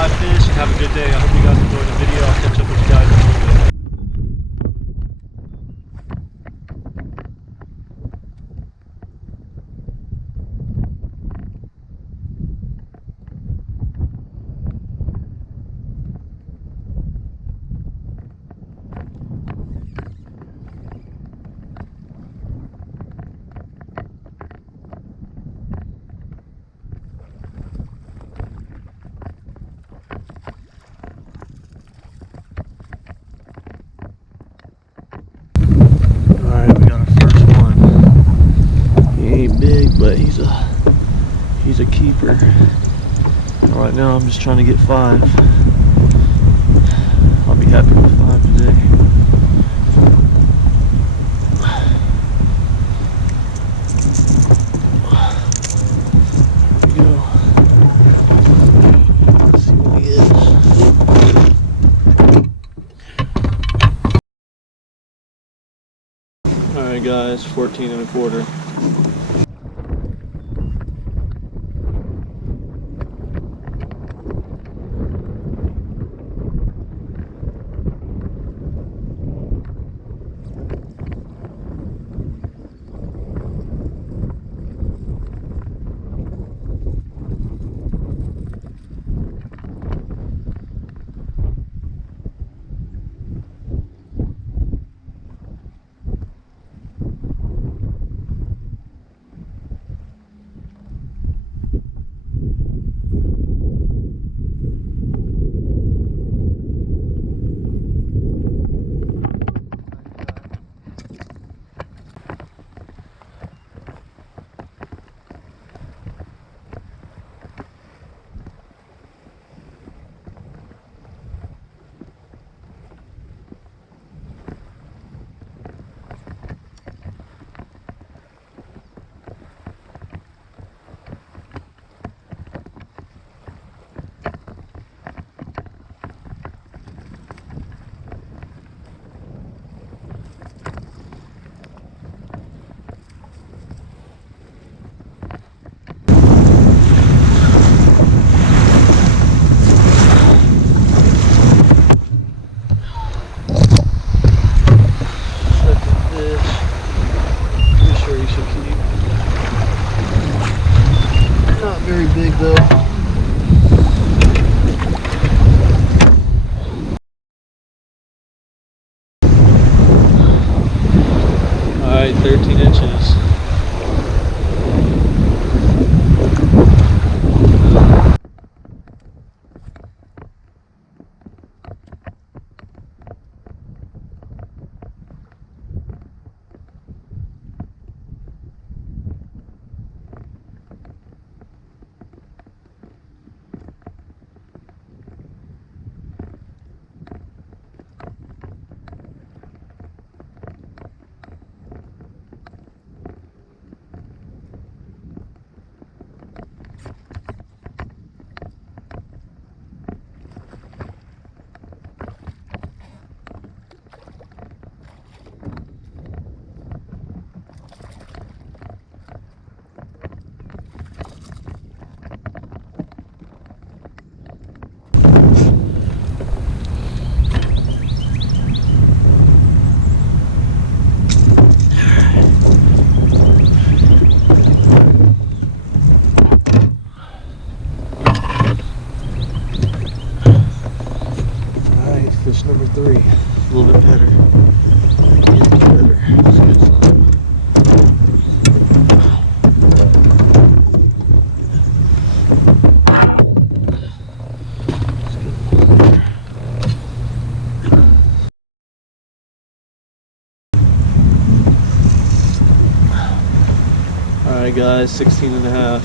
5 fish and have a good day. I hope you guys enjoyed the video. I'll catch up with you guys in a little bit. But he's a keeper. Right now I'm just trying to get 5. I'll be happy with 5 today. Here we go. Let's see what he is. Alright guys, 14 1/4. Very big though. Alright, 13 inches. Fish number 3, a little bit better. That's a good sign. Alright guys, 16 1/2.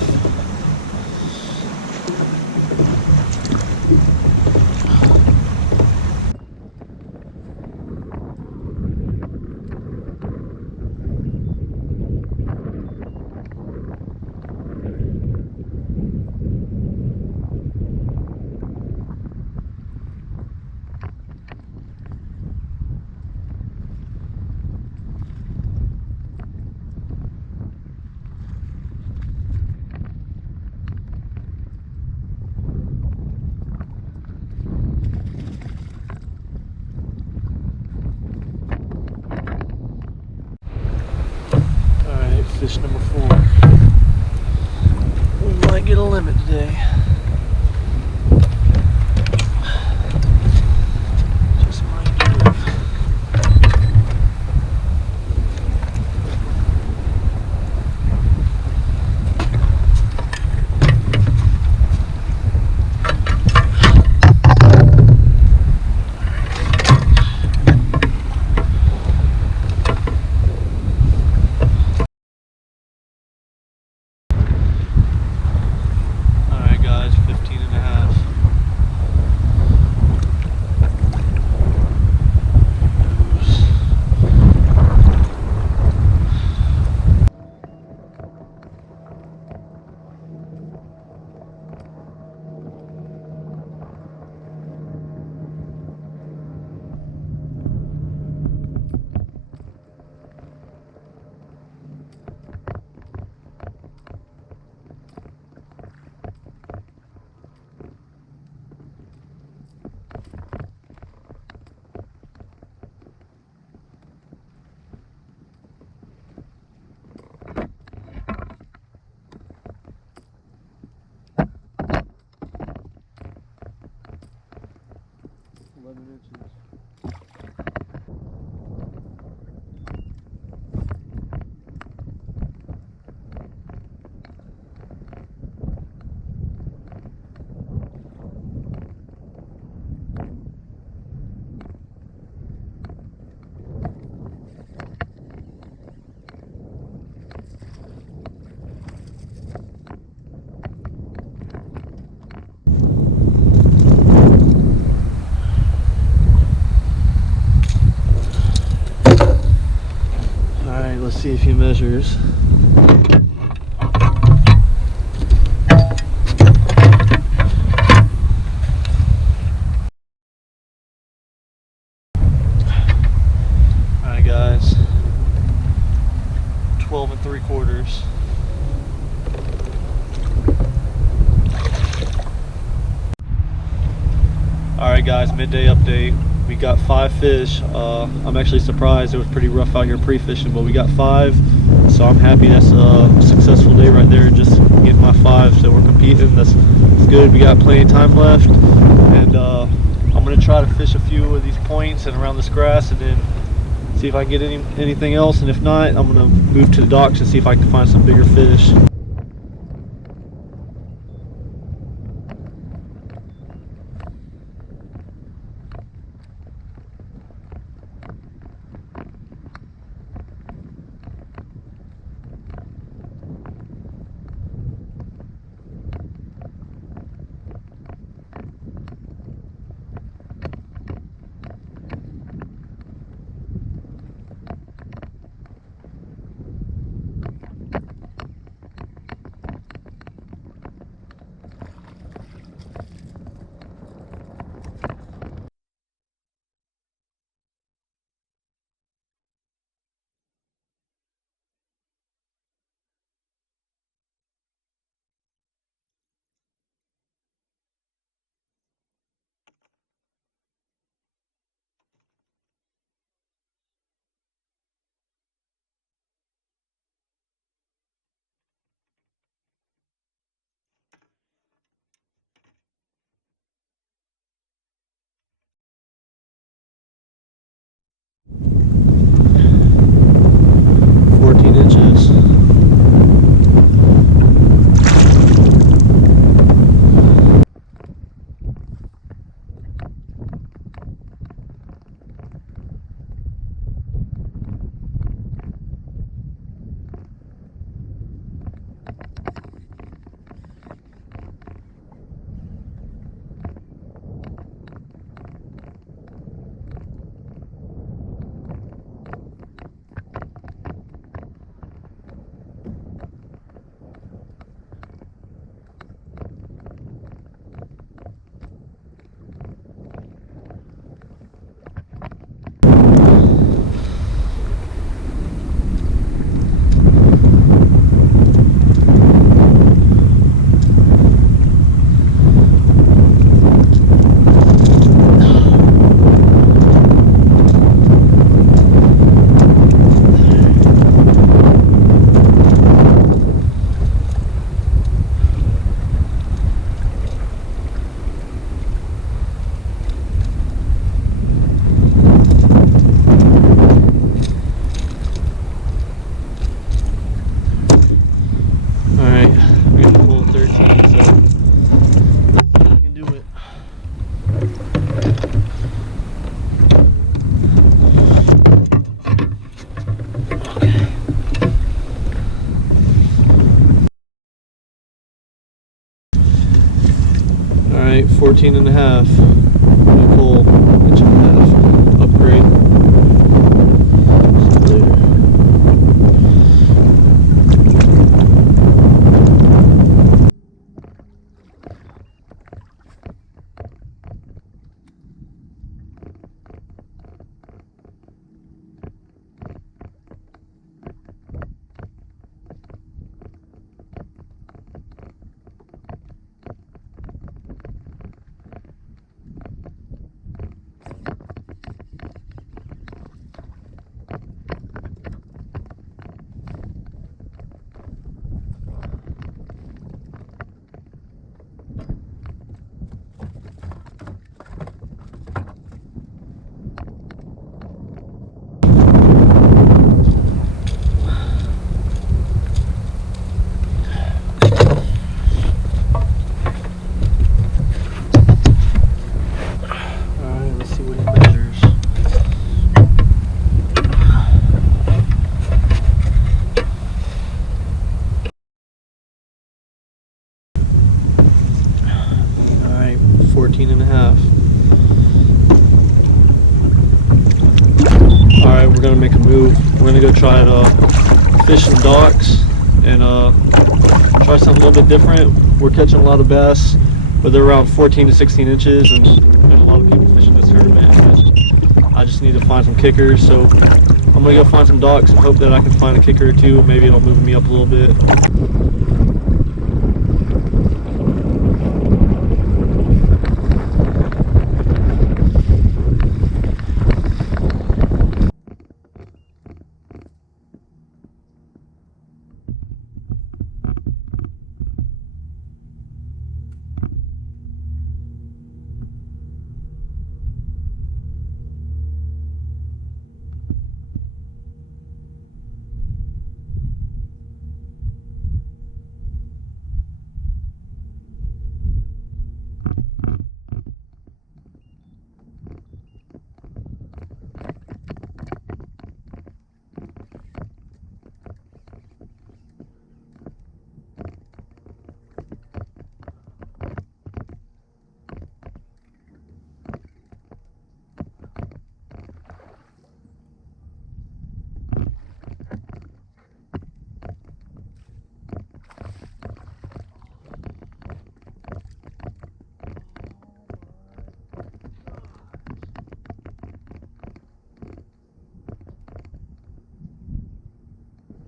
limit today. Just might do it. Alright guys, 15 and a half. Alright, let's see if he measures. Alright guys, 12 3/4. Alright guys, midday update. We got 5 fish. I'm actually surprised. It was pretty rough out here pre-fishing, but we got 5, so I'm happy. That's a successful day right there, just getting my 5, so we're competing. That's good. We got plenty of time left, and I'm gonna try to fish a few of these points and around this grass, and then see if I can get anything else, and if not, I'm gonna move to the docks and see if I can find some bigger fish. 14 and a half. New pull, inch and a half. Upgrade. See you later. Alright, 14 and a half. Alright, we're gonna make a move. We're gonna go try to fish some docks and try something a little bit different. We're catching a lot of bass, but they're around 14 to 16 inches, and there's a lot of people fishing this tournament. I just need to find some kickers, so I'm gonna go find some docks and hope that I can find a kicker or two. Maybe it'll move me up a little bit.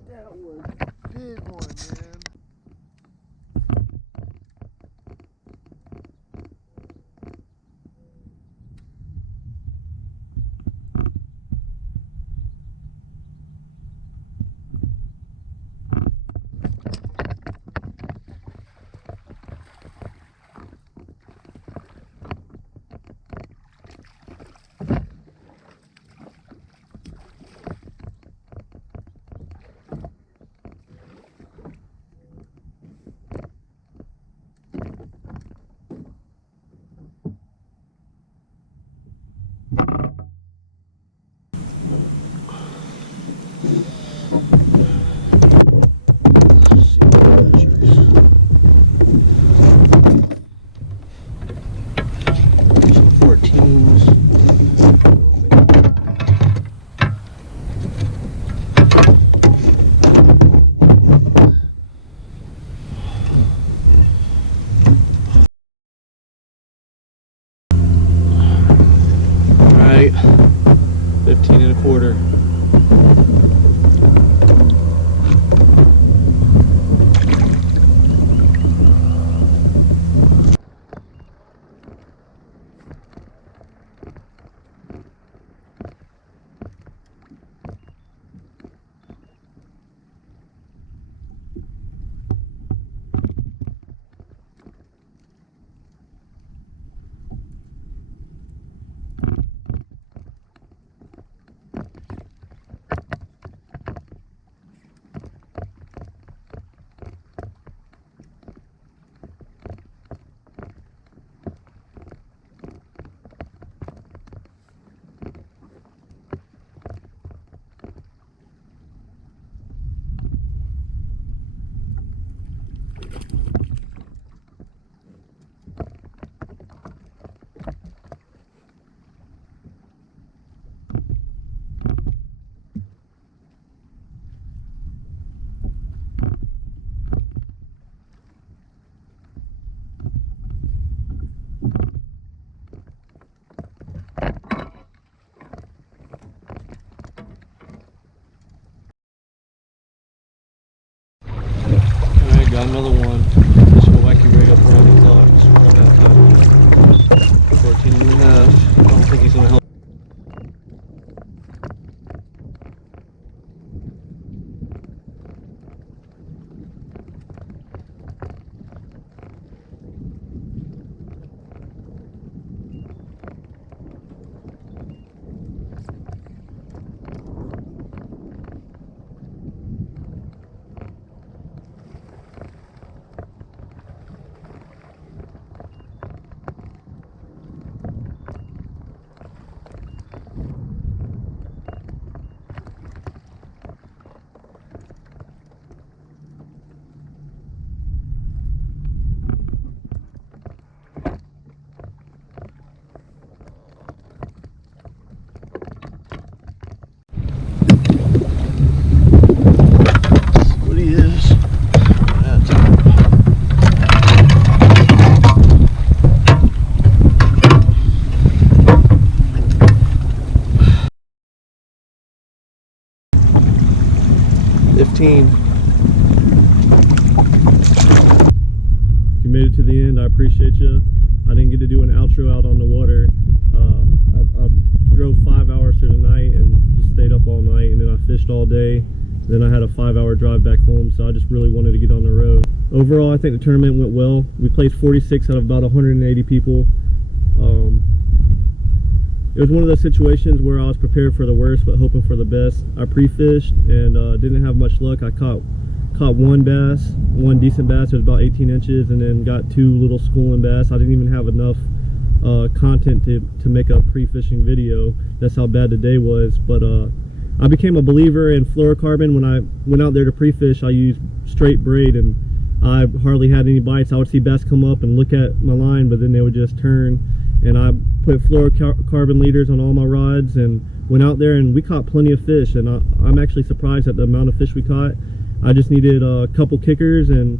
That was a big one, man. Let's see what it measures. Some 14s. Alright, 15 and a quarter. 16. If you made it to the end, I appreciate you. I didn't get to do an outro out on the water. I drove 5 hours through the night and just stayed up all night, and then I fished all day. Then I had a 5-hour drive back home, so I just really wanted to get on the road. Overall, I think the tournament went well. We placed 46 out of about 180 people. It was one of those situations where I was prepared for the worst but hoping for the best. I pre-fished and didn't have much luck. I caught one bass, one decent bass. It was about 18 inches, and then got 2 little schooling bass. I didn't even have enough content to make a pre-fishing video. That's how bad the day was. But I became a believer in fluorocarbon. When I went out there to pre-fish, I used straight braid, and I hardly had any bites. I would see bass come up and look at my line, but then they would just turn. And I put fluorocarbon leaders on all my rods and went out there, and we caught plenty of fish. And I'm actually surprised at the amount of fish we caught. I just needed a couple kickers, and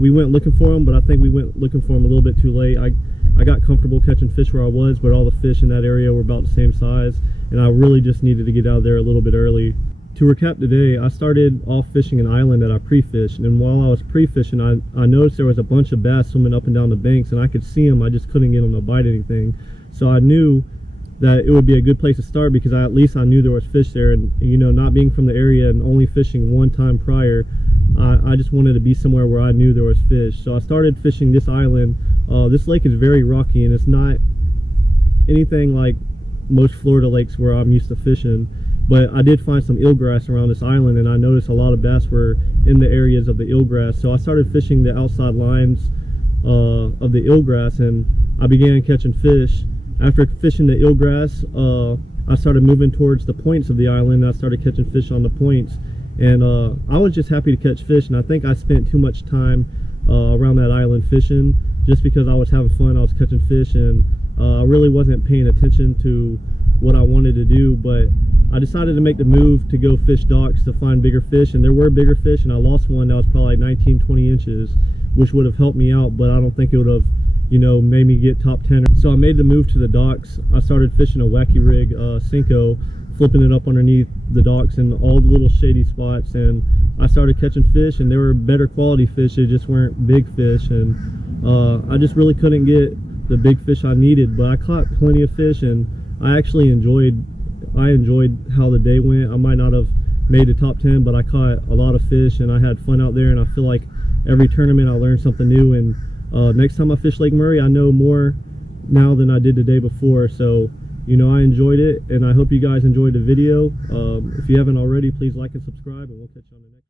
we went looking for them, but I think we went looking for them a little bit too late. I got comfortable catching fish where I was, but all the fish in that area were about the same size, and I really just needed to get out there a little bit early. To recap today, I started off fishing an island that I pre-fished, and while I was pre-fishing, I noticed there was a bunch of bass swimming up and down the banks, and I could see them. I just couldn't get them to bite anything. So I knew that it would be a good place to start, because at least I knew there was fish there. And you know, not being from the area and only fishing one time prior, I just wanted to be somewhere where I knew there was fish. So I started fishing this island. This lake is very rocky, and it's not anything like most Florida lakes where I'm used to fishing. But I did find some eelgrass around this island, and I noticed a lot of bass were in the areas of the eelgrass. So I started fishing the outside lines of the eelgrass, and I began catching fish. After fishing the eelgrass, I started moving towards the points of the island, and I started catching fish on the points. And I was just happy to catch fish, and I think I spent too much time around that island fishing just because I was having fun. I was catching fish, and I really wasn't paying attention to what I wanted to do. But I decided to make the move to go fish docks to find bigger fish, and there were bigger fish, and I lost one that was probably 19-20 inches, which would have helped me out, but I don't think it would have, you know, made me get top 10. So I made the move to the docks. I started fishing a wacky rig Cinco, flipping it up underneath the docks in all the little shady spots, and I started catching fish, and they were better quality fish. They just weren't big fish, and I just really couldn't get the big fish I needed. But I caught plenty of fish, and I actually enjoyed how the day went. I might not have made the top 10, but I caught a lot of fish, and I had fun out there. And I feel like every tournament I learned something new, and next time I fish Lake Murray, I know more now than I did the day before. So, you know, I enjoyed it, and I hope you guys enjoyed the video. If you haven't already, please like and subscribe, and we'll catch you on the next.